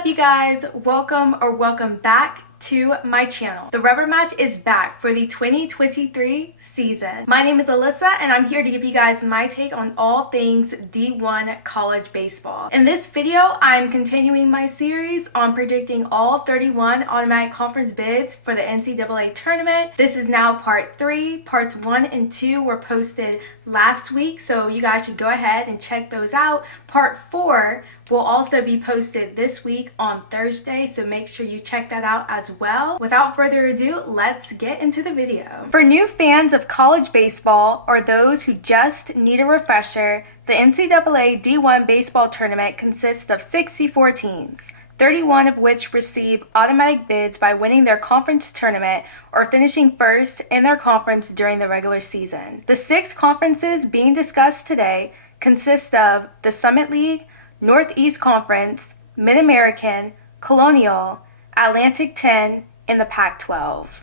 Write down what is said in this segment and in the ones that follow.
up, you guys? Welcome back to my channel. The rubber match is back for the 2023 season. My name is Alyssa and I'm here to give you guys my take on all things D1 College Baseball. In this video, I'm continuing my series on predicting all 31 automatic conference bids for the NCAA tournament. This is now part 3. Parts 1 and 2 were posted last week, so you guys should go ahead and check those out. Part 4 will also be posted this week on Thursday, so make sure you check that out as well. Without further ado, let's get into the video. For new fans of college baseball or those who just need a refresher, the NCAA D1 baseball tournament consists of 64 teams, 31 of which receive automatic bids by winning their conference tournament or finishing first in their conference during the regular season. The 6 conferences being discussed today consist of the Summit League, Northeast Conference, Mid-American, Colonial, Atlantic 10, and the Pac-12.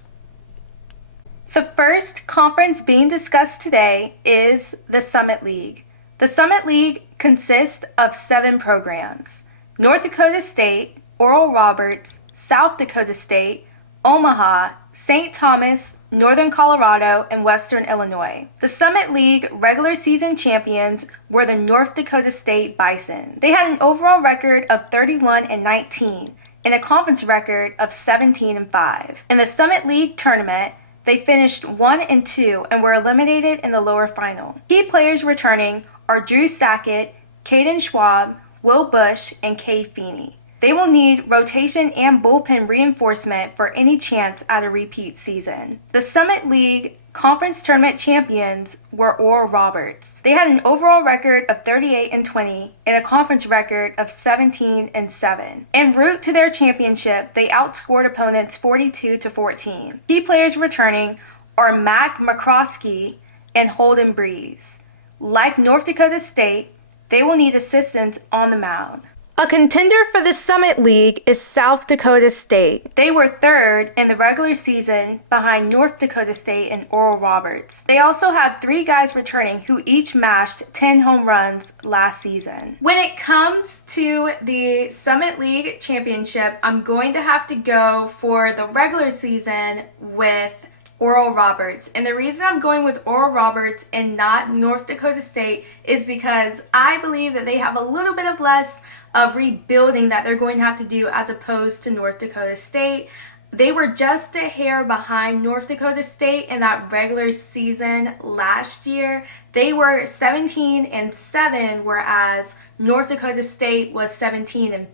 The first conference being discussed today is the Summit League. The Summit League consists of 7 programs: North Dakota State, Oral Roberts, South Dakota State, Omaha, St. Thomas, Northern Colorado, and Western Illinois. The Summit League regular season champions were the North Dakota State Bison. They had an overall record of 31-19 and a conference record of 17-5. In the Summit League tournament, they finished 1-2 and were eliminated in the lower final. Key players returning are Drew Sackett, Caden Schwab, Will Bush, and Cade Feeney. They will need rotation and bullpen reinforcement for any chance at a repeat season. The Summit League Conference Tournament champions were Oral Roberts. They had an overall record of 38-20 and a conference record of 17-7. En route to their championship, they outscored opponents 42-14. Key players returning are Mac McCroskey and Holden Breeze. Like North Dakota State, they will need assistance on the mound. A contender for the Summit League is South Dakota State. They were 3rd in the regular season behind North Dakota State and Oral Roberts. They also have 3 guys returning who each mashed 10 home runs last season. When it comes to the Summit League championship, I'm going to have to go for the regular season with Oral Roberts. And the reason I'm going with Oral Roberts and not North Dakota State is because I believe that they have a little bit of less of rebuilding that they're going to have to do as opposed to North Dakota State. They were just a hair behind North Dakota State in that regular season last year. They were 17-7, whereas North Dakota State was 17-5.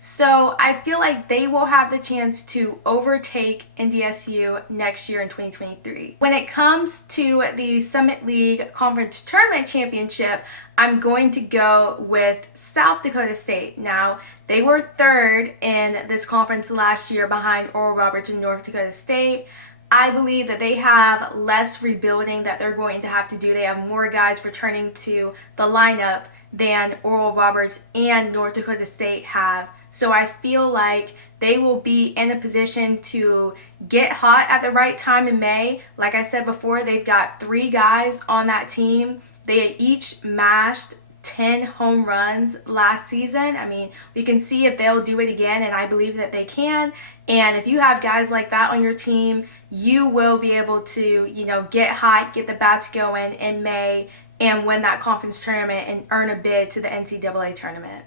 So I feel like they will have the chance to overtake NDSU next year in 2023. When it comes to the Summit League Conference Tournament Championship, I'm going to go with South Dakota State. Now, they were 3rd in this conference last year behind Oral Roberts and North Dakota State. I believe that they have less rebuilding that they're going to have to do. They have more guys returning to the lineup than Oral Roberts and North Dakota State have. So I feel like they will be in a position to get hot at the right time in May. Like I said before, they've got 3 guys on that team. They each mashed 10 home runs last season. I mean, we can see if they'll do it again, and I believe that they can. And if you have guys like that on your team, you will be able to, get hot, get the bats going in May, and win that conference tournament and earn a bid to the NCAA tournament.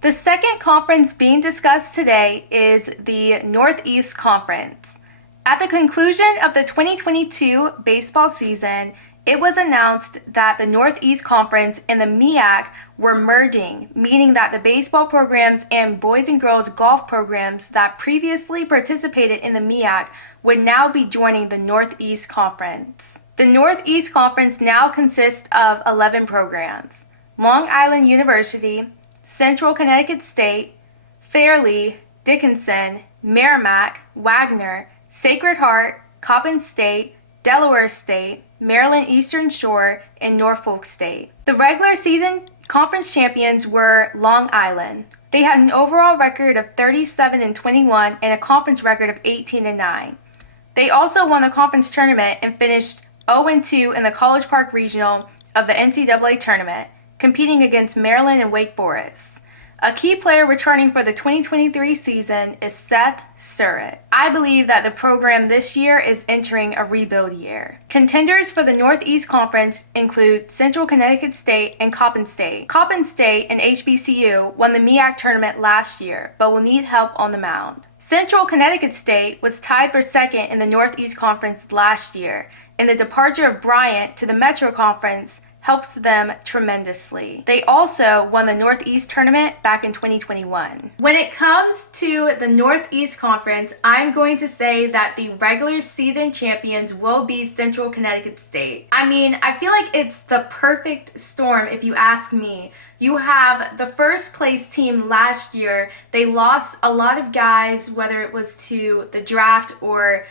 The second conference being discussed today is the Northeast Conference. At the conclusion of the 2022 baseball season, it was announced that the Northeast Conference and the MEAC were merging, meaning that the baseball programs and boys and girls golf programs that previously participated in the MEAC would now be joining the Northeast Conference. The Northeast Conference now consists of 11 programs: Long Island University, Central Connecticut State, Fairleigh, Dickinson, Merrimack, Wagner, Sacred Heart, Coppin State, Delaware State, Maryland Eastern Shore, and Norfolk State. The regular season conference champions were Long Island. They had an overall record of 37-21 and a conference record of 18-9. They also won the conference tournament and finished 0-2 in the College Park Regional of the NCAA tournament, competing against Maryland and Wake Forest. A key player returning for the 2023 season is Seth Surratt. I believe that the program this year is entering a rebuild year. Contenders for the Northeast Conference include Central Connecticut State and Coppin State. Coppin State and HBCU won the MEAC tournament last year, but will need help on the mound. Central Connecticut State was tied for second in the Northeast Conference last year, and the departure of Bryant to the Metro Conference helps them tremendously. They also won the Northeast tournament back in 2021. When it comes to the Northeast Conference, I'm going to say that the regular season champions will be Central Connecticut State. I mean, I feel like it's the perfect storm if you ask me. You have the first place team last year. They lost a lot of guys, whether it was to the draft or,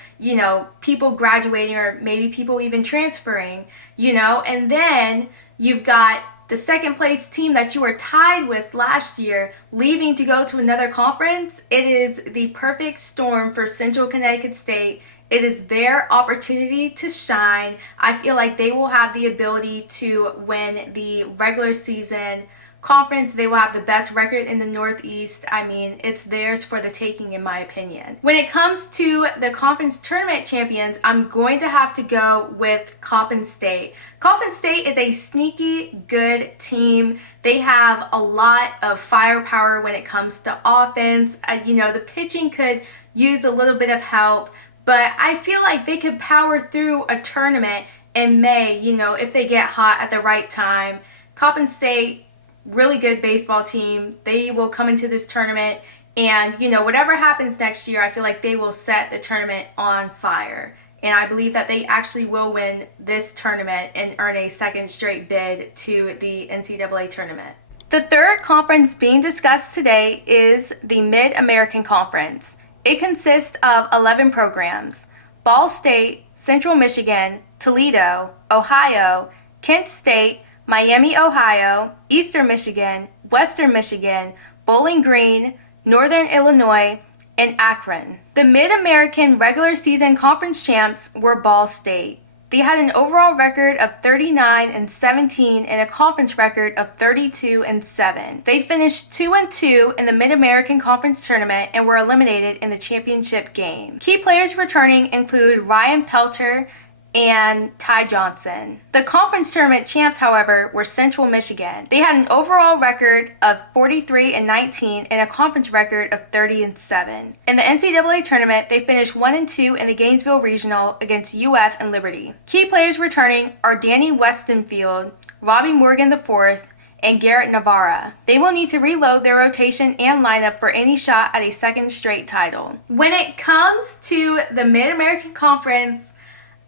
people graduating or maybe people even transferring, and then you've got the second place team that you were tied with last year leaving to go to another conference. It is the perfect storm for Central Connecticut State. It is their opportunity to shine. I feel like they will have the ability to win the regular season conference. They will have the best record in the Northeast. I mean, it's theirs for the taking, in my opinion. When it comes to the conference tournament champions, I'm going to have to go with Coppin State. Coppin State is a sneaky good team. They have a lot of firepower when it comes to offense. The pitching could use a little bit of help, but I feel like they could power through a tournament in May, if they get hot at the right time. Coppin State, really good baseball team. They will come into this tournament and, whatever happens next year, I feel like they will set the tournament on fire. And I believe that they actually will win this tournament and earn a second straight bid to the NCAA tournament. The third conference being discussed today is the Mid-American Conference. It consists of 11 programs: Ball State, Central Michigan, Toledo, Ohio, Kent State, Miami, Ohio, Eastern Michigan, Western Michigan, Bowling Green, Northern Illinois, and Akron. The Mid-American regular season conference champs were Ball State. They had an overall record of 39-17 and a conference record of 32-7. They finished 2-2 in the Mid-American Conference tournament and were eliminated in the championship game. Key players returning include Ryan Pelter and Ty Johnson. The conference tournament champs, however, were Central Michigan. They had an overall record of 43-19 and a conference record of 30-7. In the NCAA tournament, they finished 1-2 in the Gainesville Regional against UF and Liberty. Key players returning are Danny Westenfield, Robbie Morgan IV, and Garrett Navarra. They will need to reload their rotation and lineup for any shot at a second straight title. When it comes to the Mid-American Conference,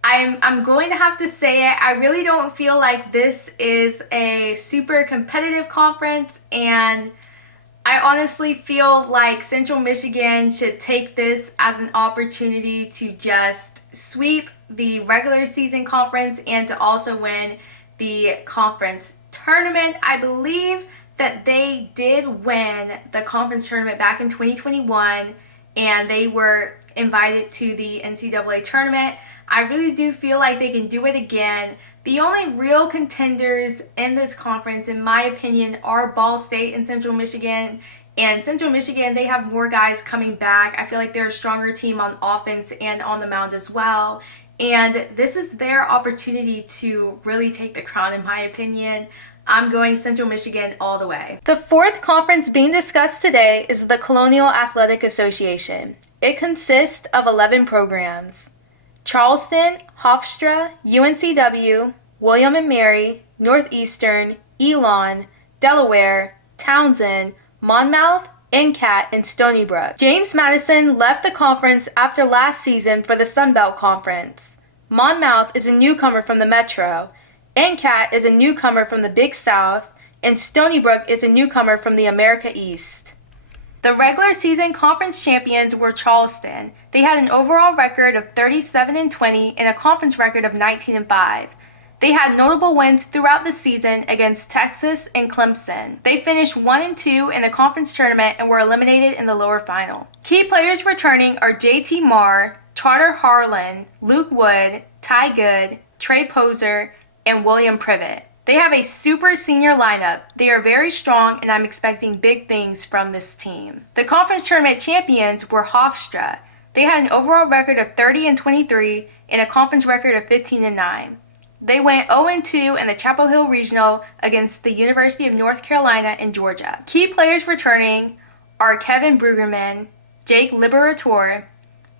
I'm going to have to say it. I really don't feel like this is a super competitive conference, and I honestly feel like Central Michigan should take this as an opportunity to just sweep the regular season conference and to also win the conference tournament. I believe that they did win the conference tournament back in 2021, and they were invited to the NCAA tournament. I really do feel like they can do it again. The only real contenders in this conference, in my opinion, are Ball State and Central Michigan. And Central Michigan, they have more guys coming back. I feel like they're a stronger team on offense and on the mound as well. And this is their opportunity to really take the crown, in my opinion. I'm going Central Michigan all the way. The fourth conference being discussed today is the Colonial Athletic Association. It consists of 11 programs: Charleston, Hofstra, UNCW, William & Mary, Northeastern, Elon, Delaware, Townsend, Monmouth, NCAT, and Stony Brook. James Madison left the conference after last season for the Sun Belt Conference. Monmouth is a newcomer from the Metro, NCAT is a newcomer from the Big South, and Stony Brook is a newcomer from the America East. The regular season conference champions were Charleston. They had an overall record of 37-20 and a conference record of 19-5. They had notable wins throughout the season against Texas and Clemson. They finished 1-2 in the conference tournament and were eliminated in the lower final. Key players returning are JT Marr, Charter Harlan, Luke Wood, Ty Good, Trey Poser, and William Privet. They have a super senior lineup. They are very strong, and I'm expecting big things from this team. The conference tournament champions were Hofstra. They had an overall record of 30-23 and a conference record of 15-9. They went 0-2 in the Chapel Hill Regional against the University of North Carolina and Georgia. Key players returning are Kevin Brueggemann, Jake Liberator,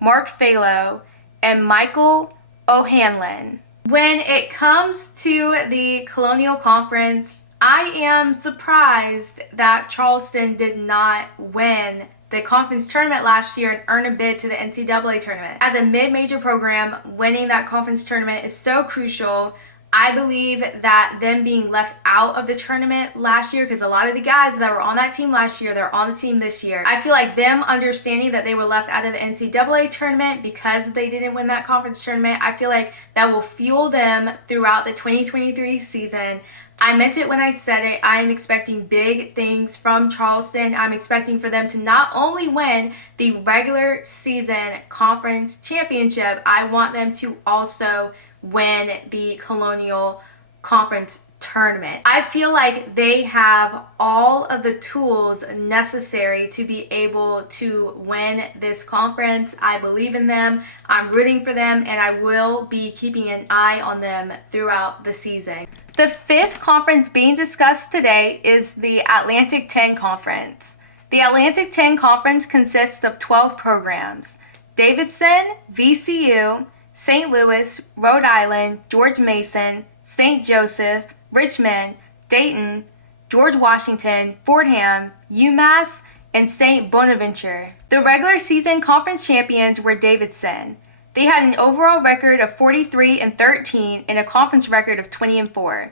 Mark Phalo, and Michael O'Hanlon. When it comes to the Colonial Conference, I am surprised that Charleston did not win the conference tournament last year and earn a bid to the NCAA tournament. As a mid-major program, winning that conference tournament is so crucial. I believe that them being left out of the tournament last year, because a lot of the guys that were on that team last year, they're on the team this year. I feel like them understanding that they were left out of the NCAA tournament because they didn't win that conference tournament, I feel like that will fuel them throughout the 2023 season. I meant it when I said it. I am expecting big things from Charleston. I'm expecting for them to not only win the regular season conference championship, I want them to also win the Colonial Conference tournament. I feel like they have all of the tools necessary to be able to win this conference. I believe in them. I'm rooting for them, and I will be keeping an eye on them throughout the season. The fifth conference being discussed today is the Atlantic 10 Conference. The Atlantic 10 Conference consists of 12 programs: Davidson, VCU, St. Louis, Rhode Island, George Mason, St. Joseph, Richmond, Dayton, George Washington, Fordham, UMass, and St. Bonaventure. The regular season conference champions were Davidson. They had an overall record of 43-13 and a conference record of 20-4.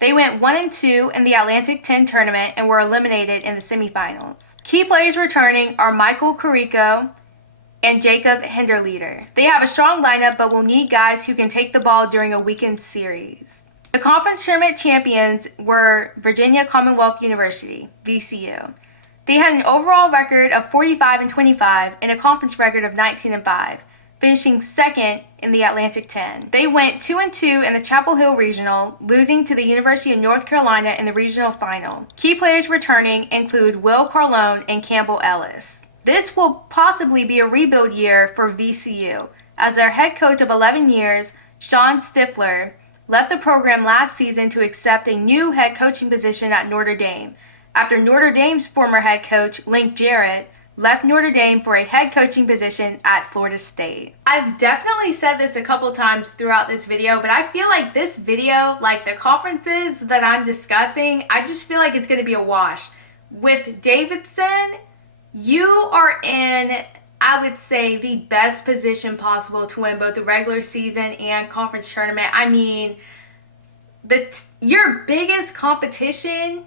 They went 1-2 in the Atlantic 10 tournament and were eliminated in the semifinals. Key players returning are Michael Carrico and Jacob Hinderleder. They have a strong lineup but will need guys who can take the ball during a weekend series. The conference tournament champions were Virginia Commonwealth University, VCU. They had an overall record of 45-25 and a conference record of 19-5. Finishing second in the Atlantic 10. They went 2-2 in the Chapel Hill Regional, losing to the University of North Carolina in the regional final. Key players returning include Will Carlone and Campbell Ellis. This will possibly be a rebuild year for VCU, as their head coach of 11 years, Sean Stifler, left the program last season to accept a new head coaching position at Notre Dame, after Notre Dame's former head coach, Link Jarrett, left Notre Dame for a head coaching position at Florida State. I've definitely said this a couple times throughout this video, but I feel like this video, like the conferences that I'm discussing, I just feel like it's going to be a wash. With Davidson, you are in, I would say, the best position possible to win both the regular season and conference tournament. I mean, your biggest competition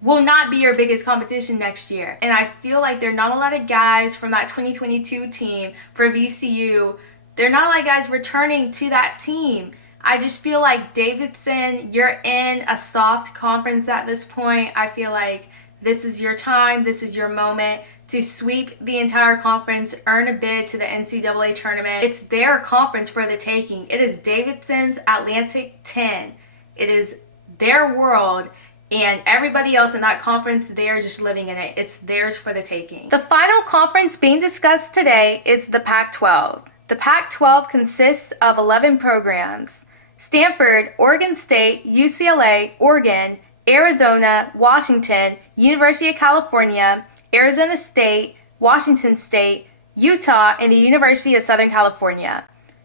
will not be your biggest competition next year. And I feel like there are not a lot of guys from that 2022 team for VCU. There are not a lot of guys returning to that team. I just feel like Davidson, you're in a soft conference at this point. I feel like this is your time, this is your moment to sweep the entire conference, earn a bid to the NCAA tournament. It's their conference for the taking. It is Davidson's Atlantic 10. It is their world. And everybody else in that conference, they're just living in it. It's theirs for the taking. The final conference being discussed today is the Pac-12. The Pac-12 consists of 11 programs: Stanford, Oregon State, UCLA, Oregon, Arizona, Washington, University of California, Arizona State, Washington State, Utah, and the University of Southern California.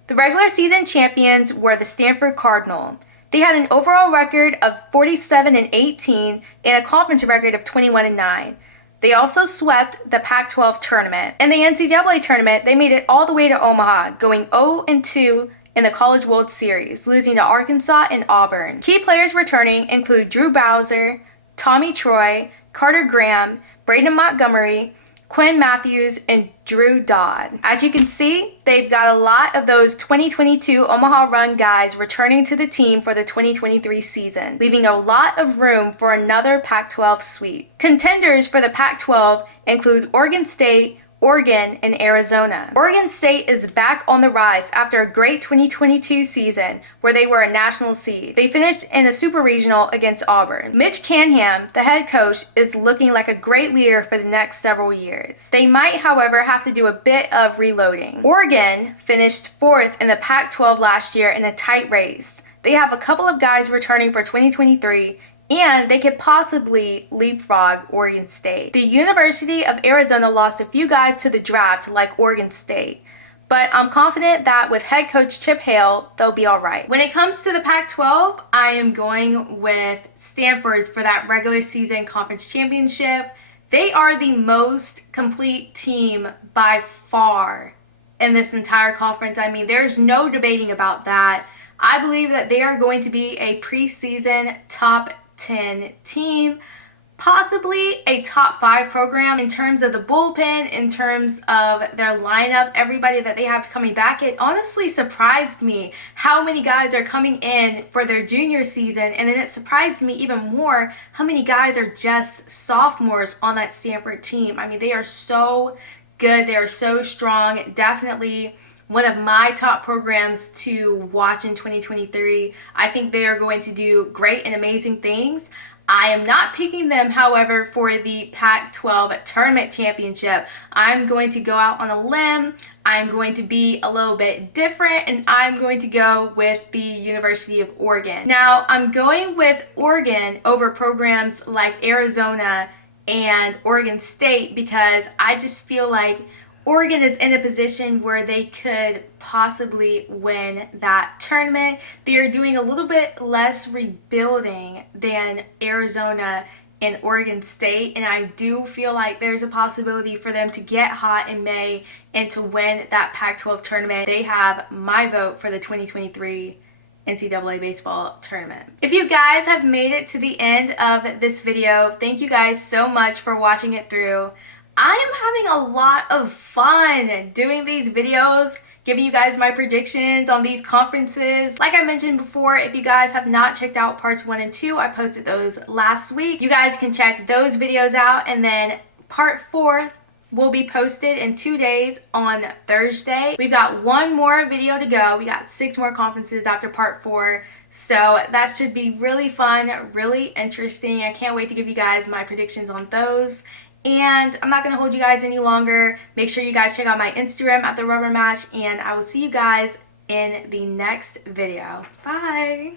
The regular season champions were the Stanford Cardinal. They had an overall record of 47-18 and a conference record of 21-9. They also swept the Pac-12 tournament. In the NCAA tournament, they made it all the way to Omaha, going 0-2 in the College World Series, losing to Arkansas and Auburn. Key players returning include Drew Bowser, Tommy Troy, Carter Graham, Braden Montgomery, Quinn Matthews, and Drew Dodd. As you can see, they've got a lot of those 2022 Omaha run guys returning to the team for the 2023 season, leaving a lot of room for another Pac-12 sweep. Contenders for the Pac-12 include Oregon State, Oregon and Arizona. Oregon State is back on the rise after a great 2022 season where they were a national seed. They finished in a super regional against Auburn. Mitch Canham, the head coach, is looking like a great leader for the next several years. They might, however, have to do a bit of reloading. Oregon finished 4th in the Pac-12 last year in a tight race. They have a couple of guys returning for 2023, and they could possibly leapfrog Oregon State. The University of Arizona lost a few guys to the draft like Oregon State, but I'm confident that with head coach Chip Hale, they'll be all right. When it comes to the Pac-12, I am going with Stanford for that regular season conference championship. They are the most complete team by far in this entire conference. I mean, there's no debating about that. I believe that they are going to be a preseason top 10 team, possibly a top 5 program in terms of the bullpen, in terms of their lineup, everybody that they have coming back. It honestly surprised me how many guys are coming in for their junior season, and then it surprised me even more how many guys are just sophomores on that Stanford team. I mean, they are so good, they are so strong. Definitely one of my top programs to watch in 2023. I think they are going to do great and amazing things. I am not picking them, however, for the Pac-12 Tournament Championship. I'm going to go out on a limb. I'm going to be a little bit different, and I'm going to go with the University of Oregon. Now, I'm going with Oregon over programs like Arizona and Oregon State because I just feel like Oregon is in a position where they could possibly win that tournament. They are doing a little bit less rebuilding than Arizona and Oregon State, and I do feel like there's a possibility for them to get hot in May and to win that Pac-12 tournament. They have my vote for the 2023 NCAA baseball tournament. If you guys have made it to the end of this video, thank you guys so much for watching it through. I am having a lot of fun doing these videos, giving you guys my predictions on these conferences. Like I mentioned before, if you guys have not checked out parts 1 and 2, I posted those last week. You guys can check those videos out, and then part 4 will be posted in 2 days on Thursday. We've got 1 more video to go. We got 6 more conferences after part 4. So that should be really fun, really interesting. I can't wait to give you guys my predictions on those. And I'm not going to hold you guys any longer. Make sure you guys check out my Instagram at The Rubber Match, and I will see you guys in the next video. Bye!